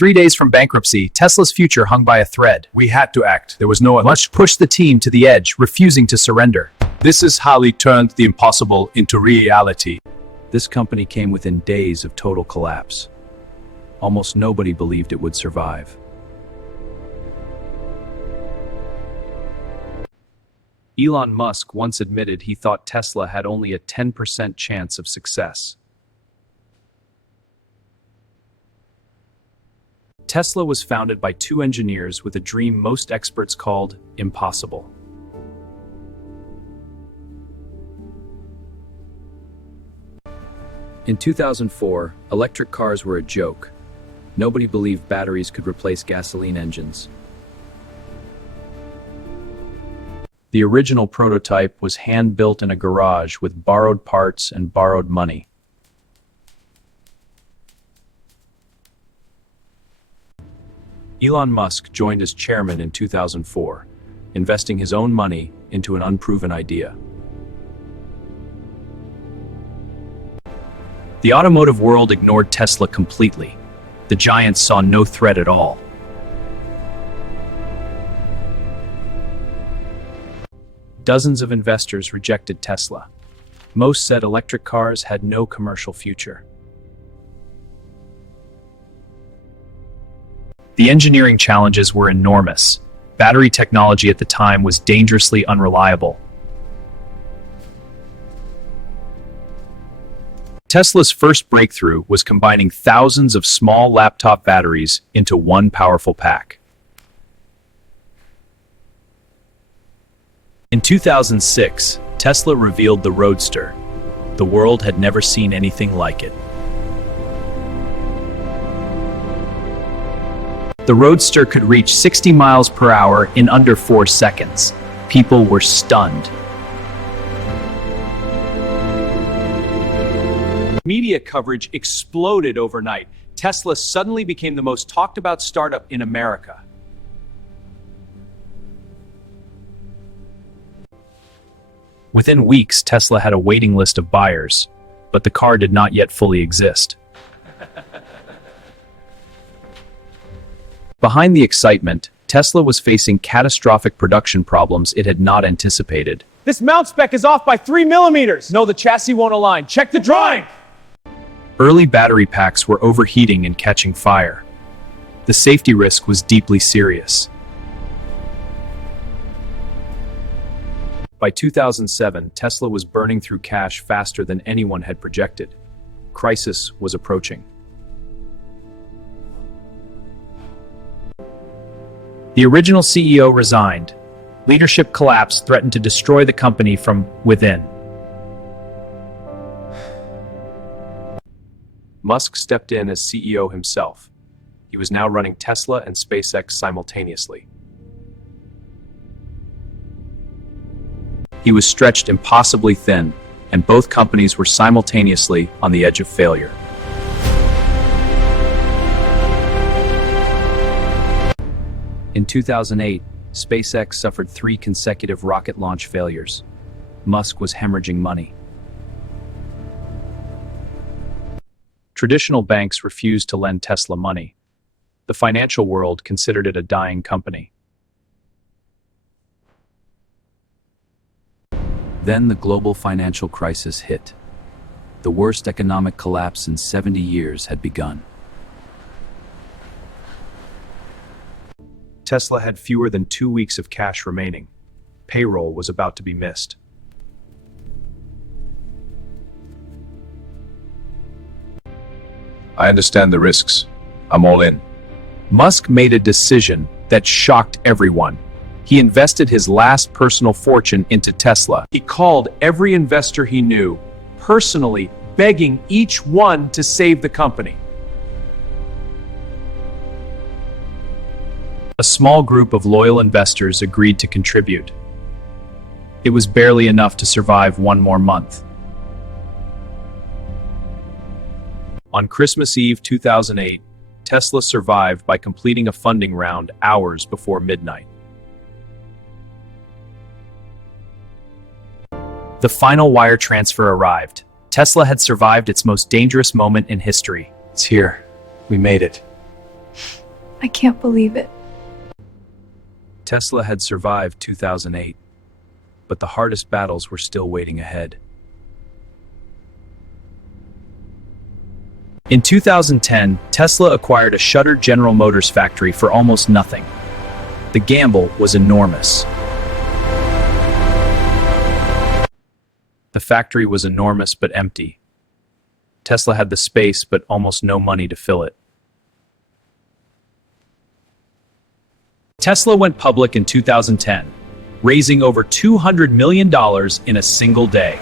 3 days from bankruptcy, Tesla's future hung by a thread. We had to act. There was no other. Musk pushed the team to the edge, refusing to surrender. This is how he turned the impossible into reality. This company came within days of total collapse. Almost nobody believed it would survive. Elon Musk once admitted he thought Tesla had only a 10% chance of success. Tesla was founded by two engineers with a dream most experts called impossible. In 2004, electric cars were a joke. Nobody believed batteries could replace gasoline engines. The original prototype was hand-built in a garage with borrowed parts and borrowed money. Elon Musk joined as chairman in 2004, investing his own money into an unproven idea. The automotive world ignored Tesla completely. The giants saw no threat at all. Dozens of investors rejected Tesla. Most said electric cars had no commercial future. The engineering challenges were enormous. Battery technology at the time was dangerously unreliable. Tesla's first breakthrough was combining thousands of small laptop batteries into one powerful pack. In 2006, Tesla revealed the Roadster. The world had never seen anything like it. The Roadster could reach 60 miles per hour in under 4 seconds. People were stunned. Media coverage exploded overnight. Tesla suddenly became the most talked about startup in America. Within weeks, Tesla had a waiting list of buyers, but the car did not yet fully exist. Behind the excitement, Tesla was facing catastrophic production problems it had not anticipated. This mount spec is off by 3 millimeters. No, the chassis won't align. Check the drawing. Early battery packs were overheating and catching fire. The safety risk was deeply serious. By 2007, Tesla was burning through cash faster than anyone had projected. Crisis was approaching. The original CEO resigned. Leadership collapse threatened to destroy the company from within. Musk stepped in as CEO himself. He was now running Tesla and SpaceX simultaneously. He was stretched impossibly thin, and both companies were simultaneously on the edge of failure. In 2008, SpaceX suffered 3 consecutive rocket launch failures. Musk was hemorrhaging money. Traditional banks refused to lend Tesla money. The financial world considered it a dying company. Then the global financial crisis hit. The worst economic collapse in 70 years had begun. Tesla had fewer than 2 weeks of cash remaining. Payroll was about to be missed. I understand the risks. I'm all in. Musk made a decision that shocked everyone. He invested his last personal fortune into Tesla. He called every investor he knew, personally begging each one to save the company. A small group of loyal investors agreed to contribute. It was barely enough to survive one more month. On Christmas Eve 2008, Tesla survived by completing a funding round hours before midnight. The final wire transfer arrived. Tesla had survived its most dangerous moment in history. It's here. We made it. I can't believe it. Tesla had survived 2008, but the hardest battles were still waiting ahead. In 2010, Tesla acquired a shuttered General Motors factory for almost nothing. The gamble was enormous. The factory was enormous but empty. Tesla had the space but almost no money to fill it. Tesla went public in 2010, raising over $200 million in a single day.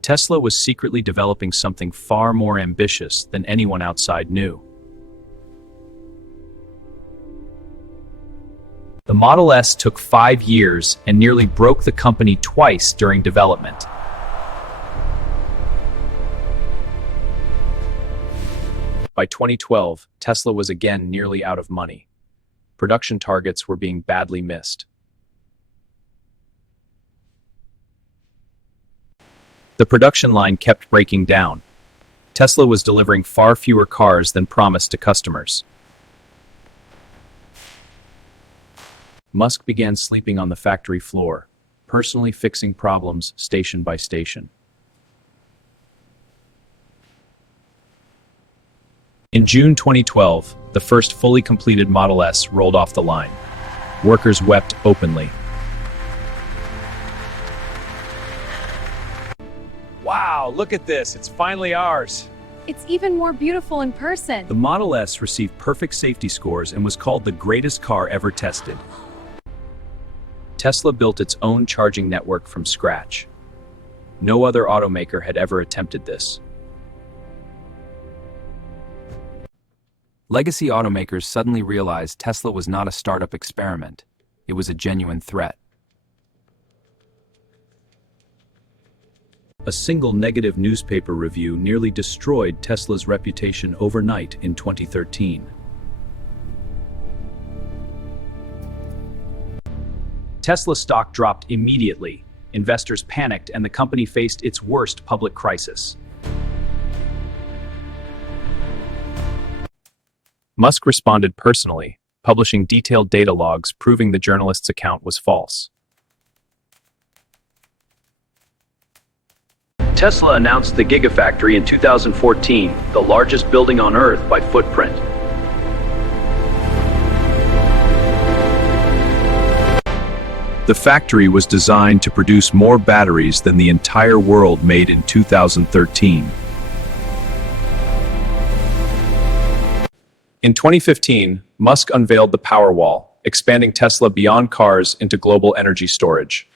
Tesla was secretly developing something far more ambitious than anyone outside knew. The Model S took 5 years and nearly broke the company twice during development. By 2012, Tesla was again nearly out of money. Production targets were being badly missed. The production line kept breaking down. Tesla was delivering far fewer cars than promised to customers. Musk began sleeping on the factory floor, personally fixing problems station by station. In June 2012, the first fully completed Model S rolled off the line. Workers wept openly. Wow, look at this. It's finally ours. It's even more beautiful in person. The Model S received perfect safety scores and was called the greatest car ever tested. Tesla built its own charging network from scratch. No other automaker had ever attempted this. Legacy automakers suddenly realized Tesla was not a startup experiment. It was a genuine threat. A single negative newspaper review nearly destroyed Tesla's reputation overnight in 2013. Tesla stock dropped immediately. Investors panicked and the company faced its worst public crisis. Musk responded personally, publishing detailed data logs proving the journalist's account was false. Tesla announced the Gigafactory in 2014, the largest building on Earth by footprint. The factory was designed to produce more batteries than the entire world made in 2013. In 2015, Musk unveiled the Powerwall, expanding Tesla beyond cars into global energy storage.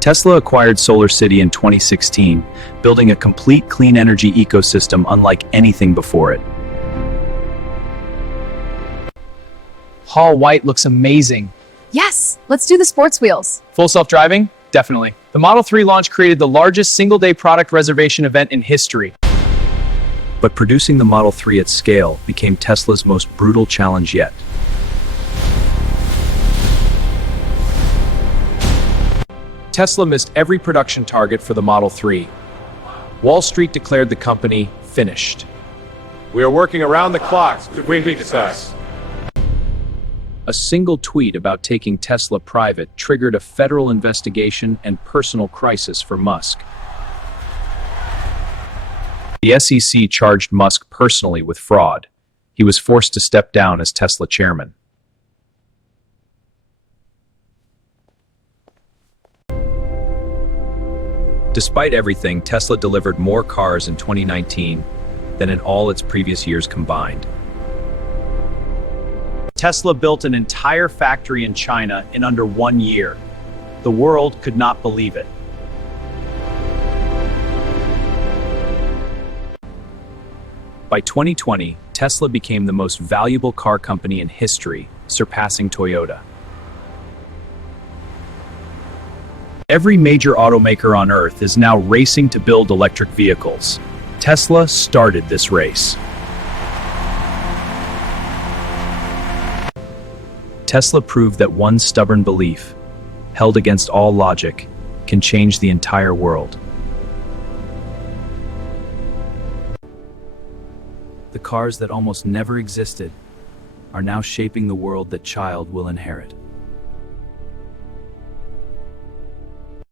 Tesla acquired SolarCity in 2016, building a complete clean energy ecosystem unlike anything before it. All white looks amazing. Yes, let's do the sports wheels. Full self-driving? Definitely. The Model 3 launch created the largest single-day product reservation event in history. But producing the Model 3 at scale became Tesla's most brutal challenge yet. Tesla missed every production target for the Model 3. Wall Street declared the company finished. We are working around the clock to bring success. A single tweet about taking Tesla private triggered a federal investigation and personal crisis for Musk. The SEC charged Musk personally with fraud. He was forced to step down as Tesla chairman. Despite everything, Tesla delivered more cars in 2019 than in all its previous years combined. Tesla built an entire factory in China in under 1 year. The world could not believe it. By 2020, Tesla became the most valuable car company in history, surpassing Toyota. Every major automaker on Earth is now racing to build electric vehicles. Tesla started this race. Tesla proved that one stubborn belief, held against all logic, can change the entire world. The cars that almost never existed are now shaping the world that child will inherit.